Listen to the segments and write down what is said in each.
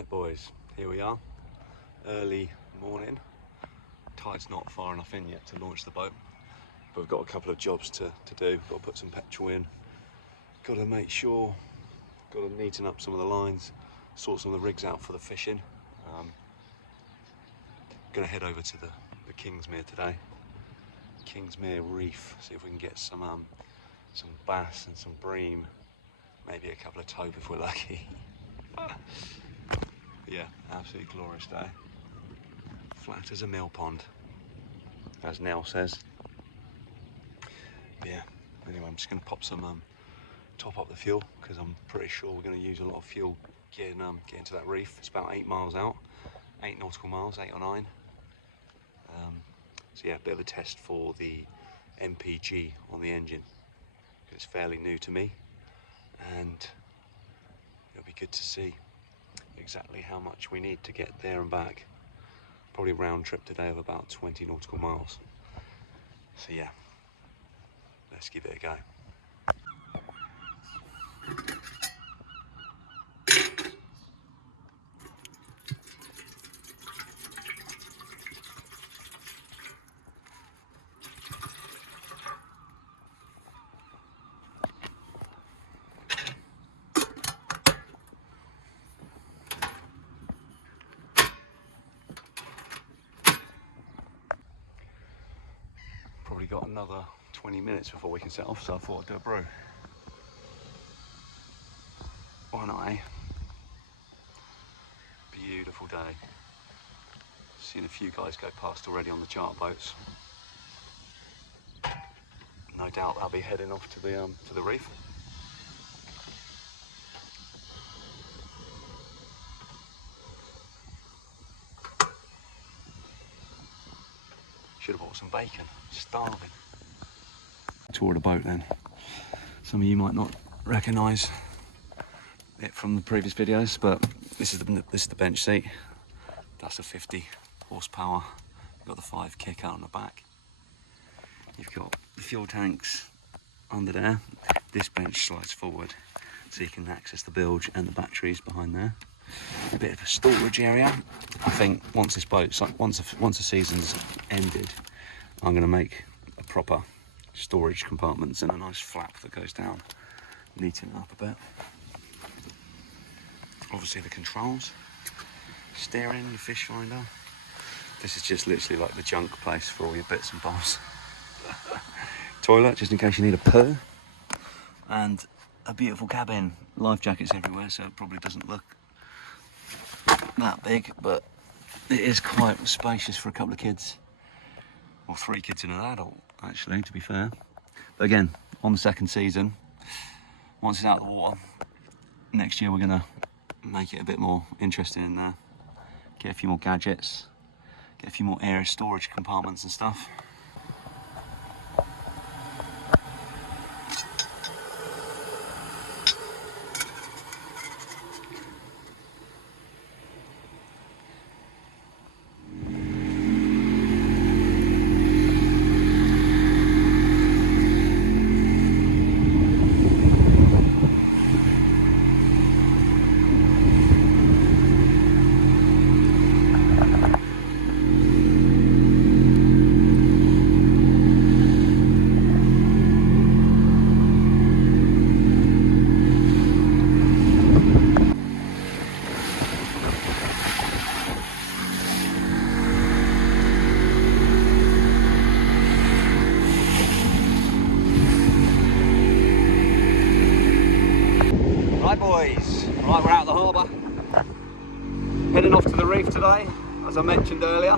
Right boys, here we are, early morning. Tide's not far enough in yet to launch the boat, but we've got a couple of jobs to do. Got to put some petrol in, got to make sure, got to neaten up some of the lines, sort some of the rigs out for the fishing. Going to head over to the Kingsmere today, Kingsmere Reef, see if we can get some bass and some bream, maybe a couple of tope if we're lucky. Yeah, absolutely glorious day. Flat as a mill pond, as Nell says. Yeah, anyway, I'm just going to pop some, top up the fuel, because I'm pretty sure we're going to use a lot of fuel getting to that reef. It's about 8 miles out, 8 nautical miles, 8 or 9. So yeah, a bit of a test for the MPG on the engine. It's fairly new to me, and it'll be good to see exactly how much we need to get there and back. Probably round trip today of about 20 nautical miles. So yeah, let's give it a go. Probably got another 20 minutes before we can set off, so I thought I'd do a brew. Why not, eh? Beautiful day. Seen a few guys go past already on the charter boats. No doubt they'll be heading off to the reef. Should have bought some bacon. Starving. Tour of the boat then. Some of you might not recognise it from the previous videos, but this is the bench seat. That's a 50 horsepower. You've got the 5 kick out on the back. You've got the fuel tanks under there. This bench slides forward so you can access the bilge and the batteries behind there. A bit of a storage area. I think once this boat's once the season's ended, I'm going to make a proper storage compartments and a nice flap that goes down, neaten it up a bit. Obviously the controls, steering, your fish finder. This is just literally like the junk place for all your bits and bobs. Toilet, just in case you need a poo. And a beautiful cabin. Life jackets everywhere, so it probably doesn't look that big, but it is quite spacious for a couple of kids. Or 3 kids and an adult, actually, to be fair. But again, on the second season, once it's out of the water, next year we're going to make it a bit more interesting in there. Get a few more gadgets, get a few more area storage compartments and stuff. Right boys, right, we're out of the harbour. Heading off to the reef today, as I mentioned earlier.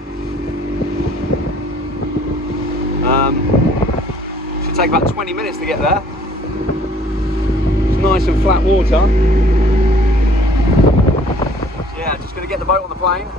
Should take about 20 minutes to get there. It's nice and flat water. So yeah, just going to get the boat on the plane.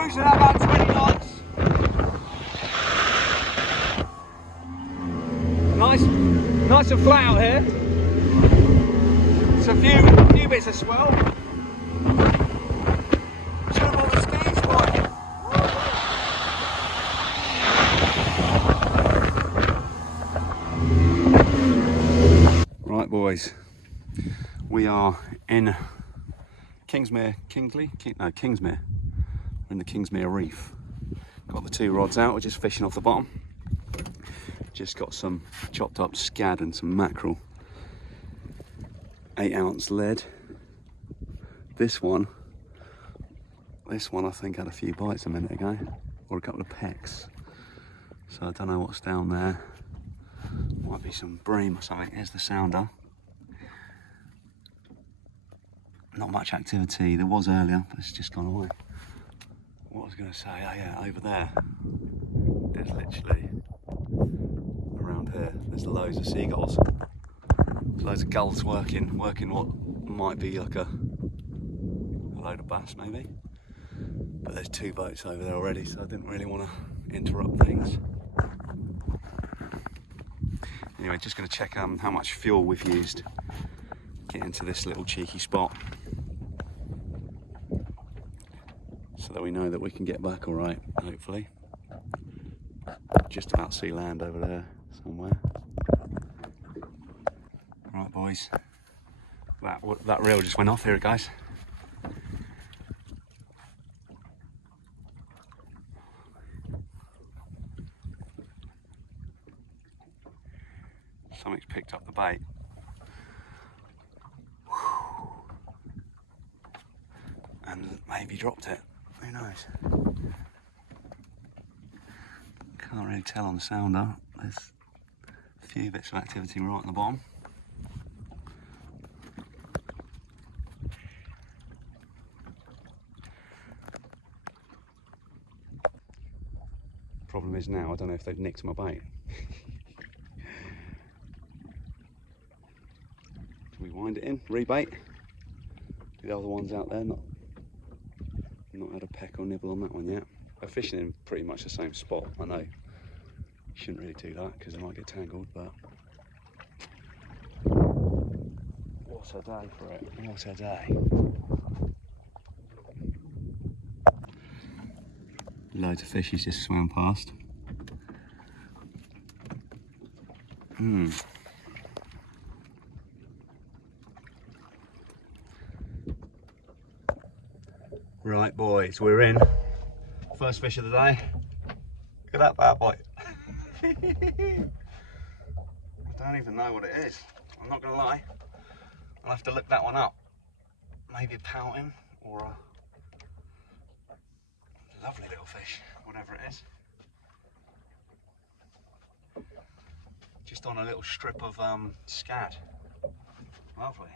cruising at about 20 knots. Nice and flat out here. It's a few bits of swell. Should have bought the skis, boy. Right, boys, we are in Kingsmere. We're in the Kingsmere Reef. Got the 2 rods out, we're just fishing off the bottom. Just got some chopped up scad and some mackerel. 8-ounce lead. This one I think had a few bites a minute ago, or a couple of pecks. So I don't know what's down there. Might be some bream or something. Here's the sounder. Not much activity. There was earlier, but it's just gone away. What was I going to say? Oh yeah, over there. There's literally, around here, there's loads of seagulls. There's loads of gulls working what might be like a load of bass maybe. But there's 2 boats over there already, so I didn't really want to interrupt things. Anyway, just going to check how much fuel we've used getting to this little cheeky spot, so that we know that we can get back all right, hopefully. Just about see land over there somewhere. Right, boys, that reel just went off. Here it goes. Something's picked up the bait. And maybe dropped it. Who knows? Can't really tell on the sounder. There's a few bits of activity right on the bottom. Problem is now, I don't know if they've nicked my bait. Can we wind it in? Rebait? The other one's out there, not had a peck or nibble on that one yet. They're fishing in pretty much the same spot. I know you shouldn't really do that because they might get tangled, but what a day for it. What a day. Loads of fishies just swam past. Right, boys, we're in. First fish of the day. Look at that bad boy. I don't even know what it is. I'm not gonna lie. I'll have to look that one up. Maybe a pouting or a lovely little fish, whatever it is. Just on a little strip of scad. Lovely.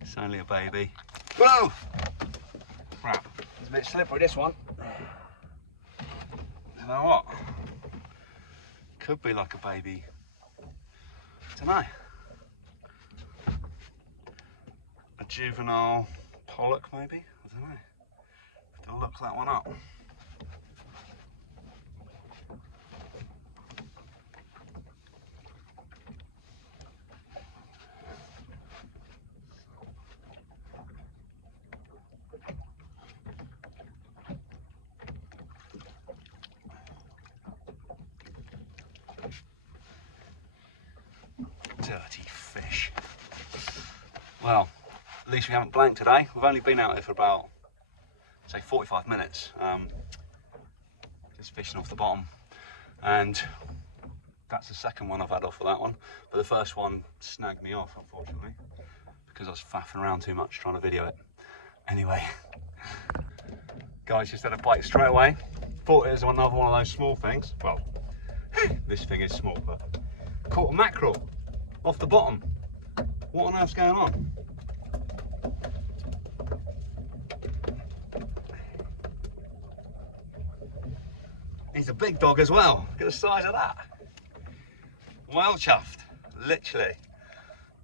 It's only a baby. Whoa! Crap. It's a bit slippery, this one. You know what? Could be like a baby. I don't know. A juvenile pollock, maybe? I don't know. I'll look that one up. Dirty fish. Well, at least we haven't blanked today. We've only been out here for about, say, 45 minutes. Just fishing off the bottom. And that's the second one I've had off of that one. But the first one snagged me off, unfortunately, because I was faffing around too much trying to video it. Anyway, guys just had a bite straight away. Thought it was another one of those small things. Well, this thing is small, but caught a mackerel off the bottom. What on earth's going on? He's a big dog as well. Look at the size of that. Well chuffed, literally.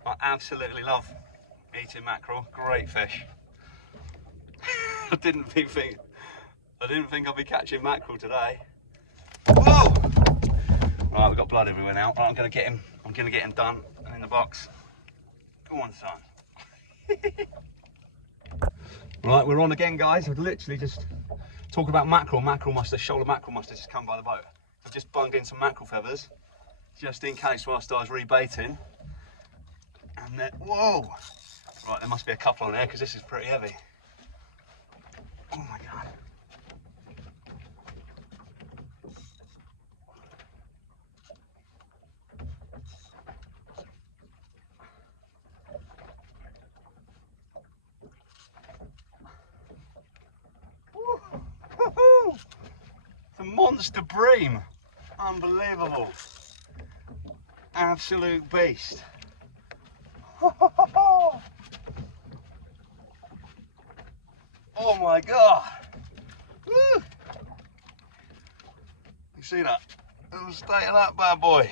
I absolutely love eating mackerel. Great fish. I didn't think I'd be catching mackerel today. Whoa! Right, we've got blood everywhere now. Right, I'm gonna get him done and in the box. Go on, son. Right, we're on again, guys. I've literally just talking about mackerel. Shoulder mackerel must have just come by the boat. I've just bunged in some mackerel feathers, just in case whilst I was rebaiting. And then, whoa! Right, there must be a couple on there because this is pretty heavy. Oh my God. It's a monster bream. Unbelievable. Absolute beast. Oh my God. Woo. You see that? Look at the state of that bad boy.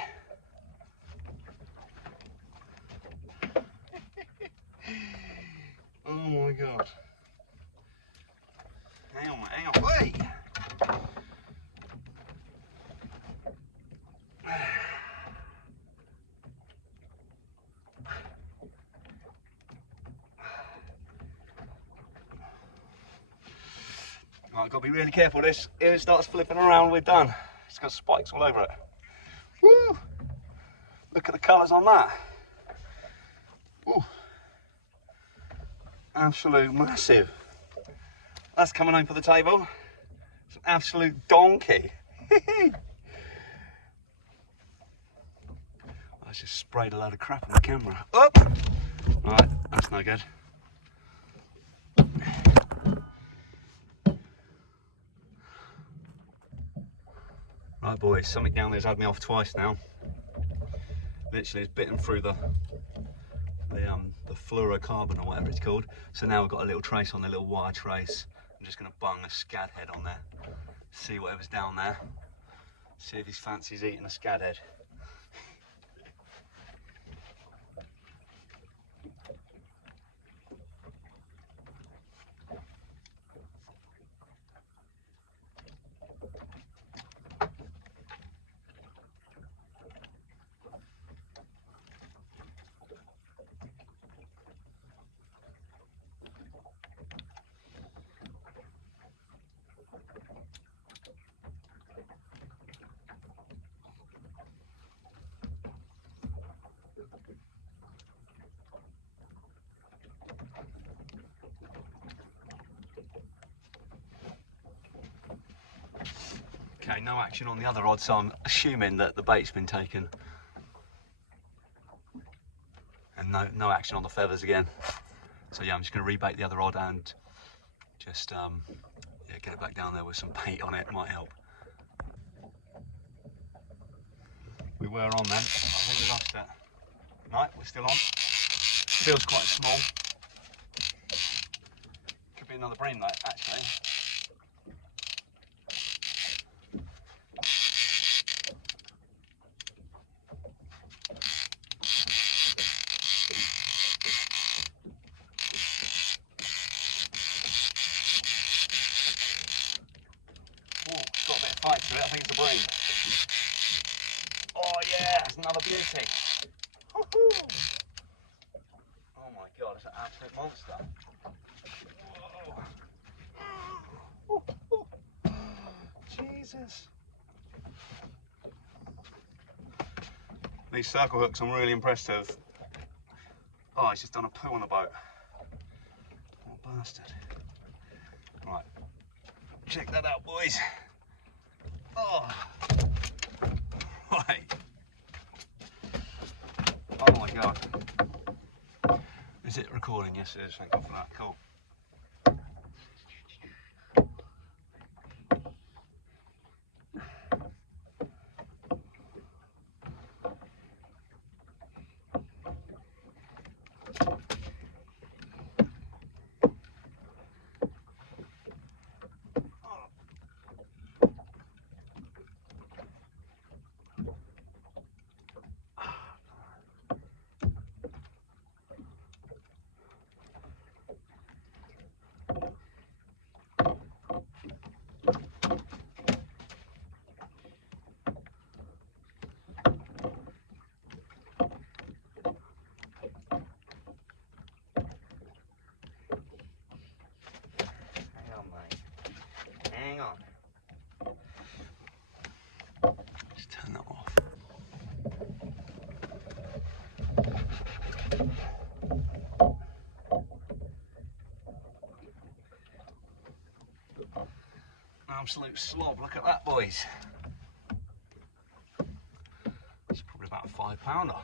Oh my God. Hang on, wait. Right, I've got to be really careful. This, if it starts flipping around, we're done. It's got spikes all over it. Woo! Look at the colours on that. Woo. Absolute massive. That's coming home for the table. It's an absolute donkey. I just sprayed a load of crap on the camera. Up! Right, that's no good. Right boys, something down there's had me off twice now. Literally it's bitten through the fluorocarbon or whatever it's called. So now we've got a little trace on there, a little wire trace. I'm just gonna bung a scad head on there. See whatever's down there. See if he fancies eating a scad head. Okay, no action on the other rod, so I'm assuming that the bait's been taken. And no action on the feathers again. So yeah, I'm just going to rebait the other rod and just yeah, get it back down there with some bait on it. Might help. We were on then. I think we lost it. No, we're still on. Feels quite small. Could be another bream though, actually. Fight to it, I think it's a bream. Oh yeah, it's another beauty. Oh my God, it's an absolute monster. Whoa. Jesus. These circle hooks I'm really impressed with. Oh, he's just done a poo on the boat. What a bastard. Right, check that out boys. Oh, right. Oh my God. Is it recording? Yes it is, thank God for that, cool. absolute slob. Look at that, boys. It's probably about a 5-pounder.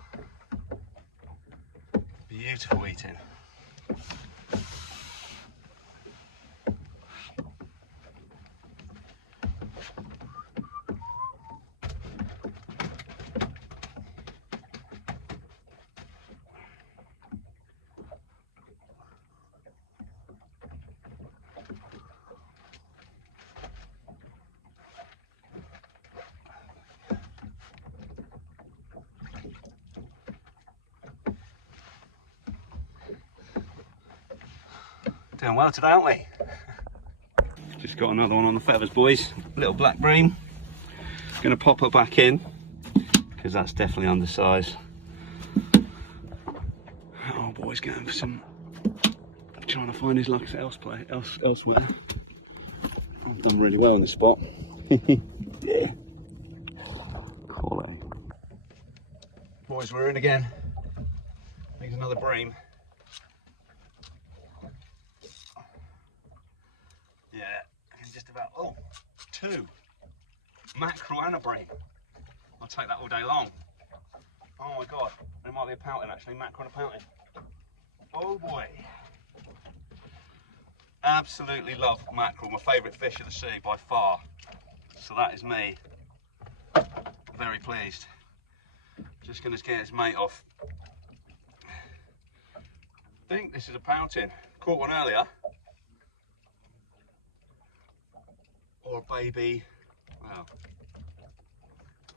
Beautiful eating. Doing well today, aren't we? Just got another one on the feathers, boys. Little black bream. Gonna pop her back in because that's definitely undersized. Oh, boy's going for some. Trying to find his luck elsewhere. I've done really well in this spot. Yeah. Quality. Boys, we're in again. Here's another bream. Yeah, I can just about, oh, 2. Mackerel and a bream. I'll take that all day long. Oh my God, there might be a pouting actually, mackerel and a pouting. Oh boy. Absolutely love mackerel, my favourite fish of the sea by far. So that is me. Very pleased. Just gonna get his mate off. I think this is a pouting. Caught one earlier. Or a baby, well,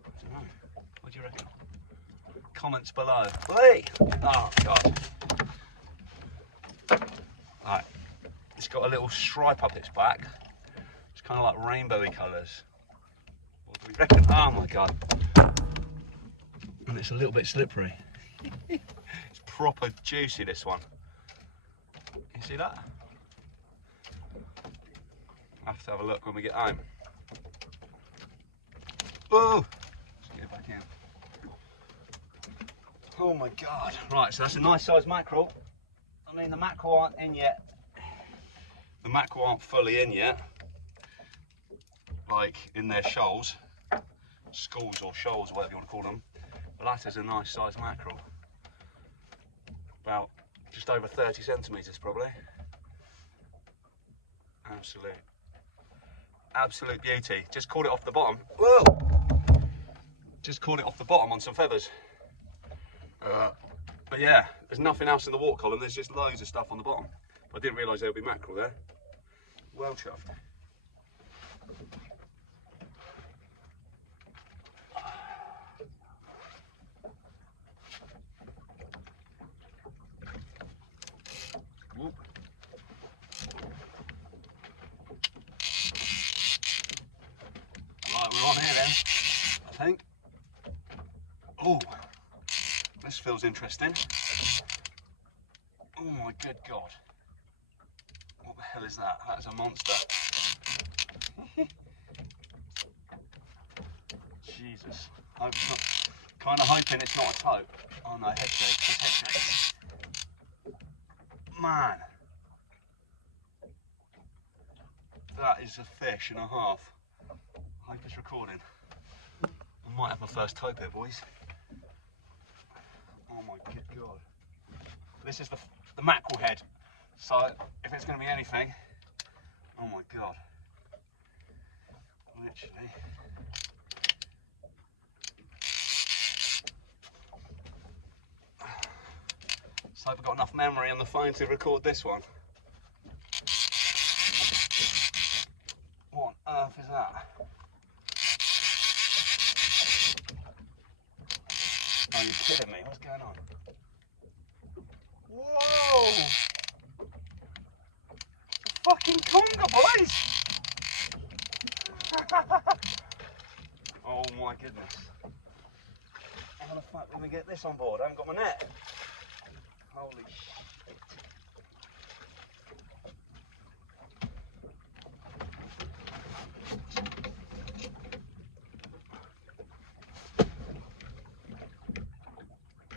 I don't know. What do you reckon? Comments below. Hey! Oh God. Right, it's got a little stripe up its back. It's kind of like rainbowy colours. What do we reckon? Oh my God. And it's a little bit slippery. It's proper juicy, this one. You see that? I'll have to have a look when we get home. Oh! Let's get it back in. Oh my God. Right, so that's a nice sized mackerel. I mean, the mackerel aren't in yet. The mackerel aren't fully in yet. Like in their shoals. Schools or shoals, whatever you want to call them. But that is a nice sized mackerel. About just over 30 centimetres probably. Absolute beauty. Just caught it off the bottom. Whoa! Just caught it off the bottom on some feathers. But yeah, there's nothing else in the water column. There's just loads of stuff on the bottom. I didn't realise there would be mackerel there. Well chuffed. Whoop. Right, we're on here then, I think. Oh, this feels interesting. Oh my good God. What the hell is that? That is a monster. Jesus. I'm kind of hoping it's not a tope. Oh no, head shake. It's head shake. Man. That is a fish and a half. I hope it's recording. I might have my first tope here, boys. Oh my good God. This is the mackerel head. So if it's going to be anything, oh my God. Literally. So I've got enough memory on the phone to record this one. What on earth is that? Are you kidding me? What's going on? Whoa! A fucking conger, boys! Oh my goodness. How the fuck did we get this on board? I haven't got my net. Holy shit.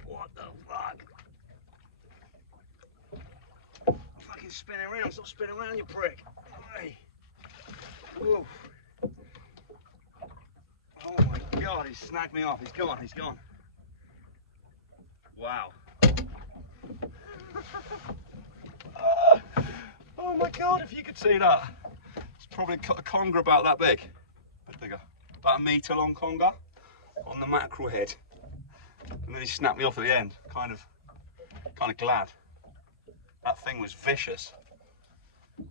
What the fuck? Fucking spinning around, stop spinning around, you prick. Hey. Whoa. God, he's snagged me off. He's gone, he's gone. Wow. Oh my God, if you could see that. It's probably a conger about that big. A bit bigger. About a metre long conger on the mackerel head. And then he snapped me off at the end. Kind of glad. That thing was vicious.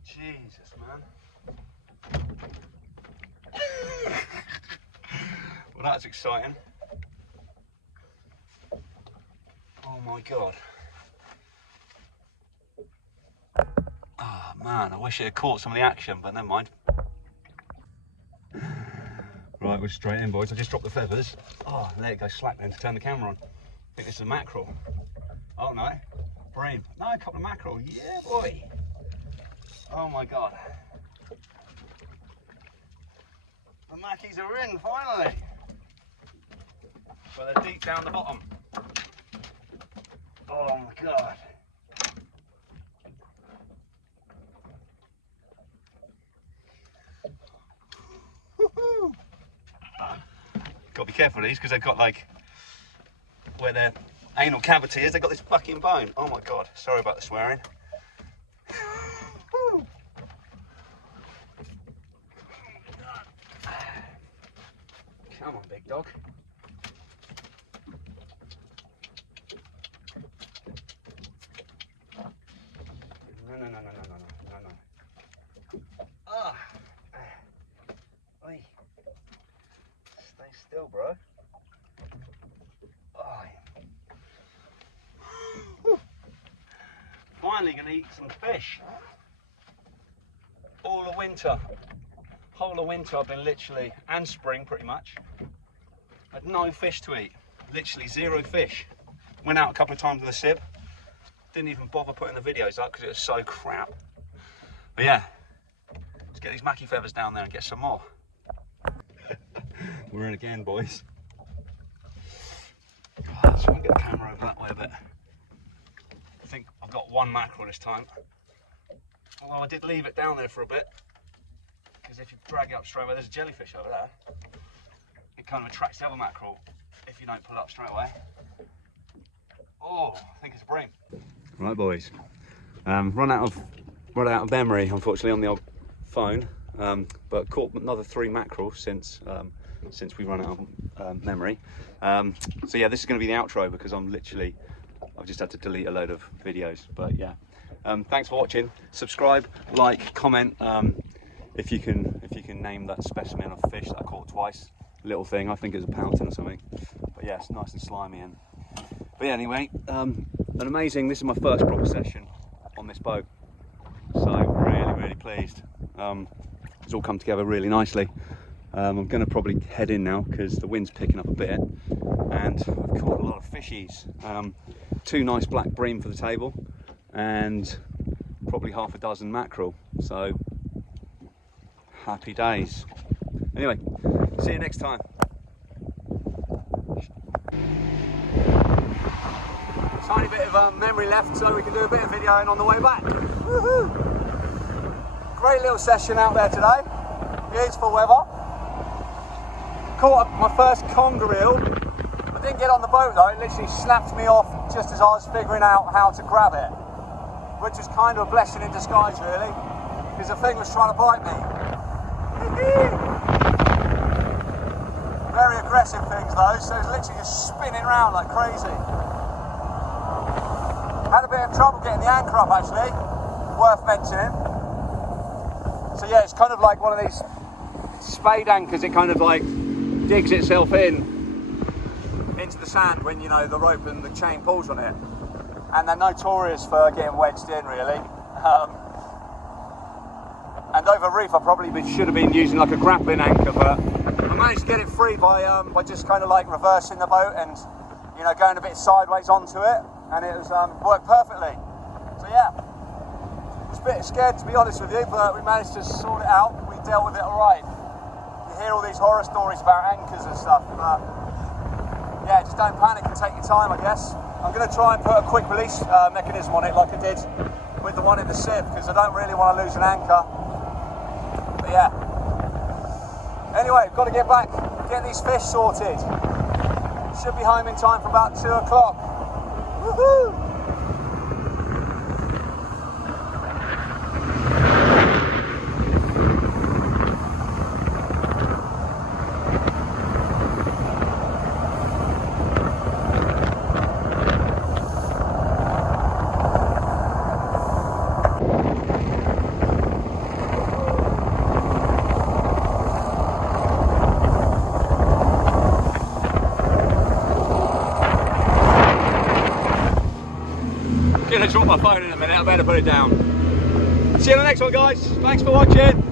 Jesus, man. Well, that's exciting. Oh my God. Oh man, I wish it had caught some of the action, but never mind. Right, we're straight in, boys. I just dropped the feathers. Oh, there it goes, slack then to turn the camera on. I think this is a mackerel. Oh no, bream. No, a couple of mackerel. Yeah, boy. Oh my God. The mackies are in, finally. But they're deep down the bottom. Oh my God. Woohoo! Got to be careful of these because they've got like where their anal cavity is, they've got this fucking bone. Oh my God, sorry about the swearing. Come on, big dog. No. Ah. Oi. Stay still, bro. Finally gonna eat some fish. All the winter. Whole of winter I've been literally, and spring pretty much, had no fish to eat. Literally 0 fish. Went out a couple of times with a sieve. Didn't even bother putting the videos up because it was so crap. But yeah, let's get these mackie feathers down there and get some more. We're in again, boys. Let's try and get the camera over that way a bit. I think I've got 1 mackerel this time. Although I did leave it down there for a bit. Because if you drag it up straight away, there's a jellyfish over there. It kind of attracts the other mackerel if you don't pull it up straight away. Oh, I think it's a bream. Right, boys. Run out of memory, unfortunately, on the old phone. But caught another 3 mackerel since we run out of memory. So yeah, this is going to be the outro because I've just had to delete a load of videos. But yeah, thanks for watching. Subscribe, like, comment. If you can name that specimen of fish that I caught twice. Little thing, I think it was a pouton or something. But yeah, it's nice and slimy. But yeah, anyway, this is my first proper session on this boat. So really pleased. It's all come together really nicely. I'm going to probably head in now because the wind's picking up a bit and I've caught a lot of fishies. 2 nice black bream for the table and probably half a dozen mackerel. So happy days. Anyway, see you next time. Tiny bit of memory left so we can do a bit of videoing on the way back. Woohoo! Great little session out there today. Beautiful weather. Caught my first conger eel. I didn't get on the boat though, it literally snapped me off just as I was figuring out how to grab it. Which was kind of a blessing in disguise really, because the thing was trying to bite me. Very aggressive things though, so it's literally just spinning around like crazy. Had a bit of trouble getting the anchor up actually, worth mentioning. So yeah, it's kind of like one of these spade anchors, it kind of like digs itself into the sand when, you know, the rope and the chain pulls on it. And they're notorious for getting wedged in really. And over reef I probably should have been using like a grappling anchor, but I managed to get it free by just kind of like reversing the boat and, you know, going a bit sideways onto it, and it was worked perfectly. So yeah, I was a bit scared to be honest with you, but we managed to sort it out. We dealt with it all right. You hear all these horror stories about anchors and stuff, but yeah, just don't panic and take your time, I guess. I'm going to try and put a quick release mechanism on it like I did with the one in the sieve, because I don't really want to lose an anchor. But yeah. Anyway, got to get back. Getting these fish sorted. Should be home in time for about 2 o'clock. Woohoo! I'm gonna drop my phone in a minute, I better put it down. See you on the next one, guys. Thanks for watching.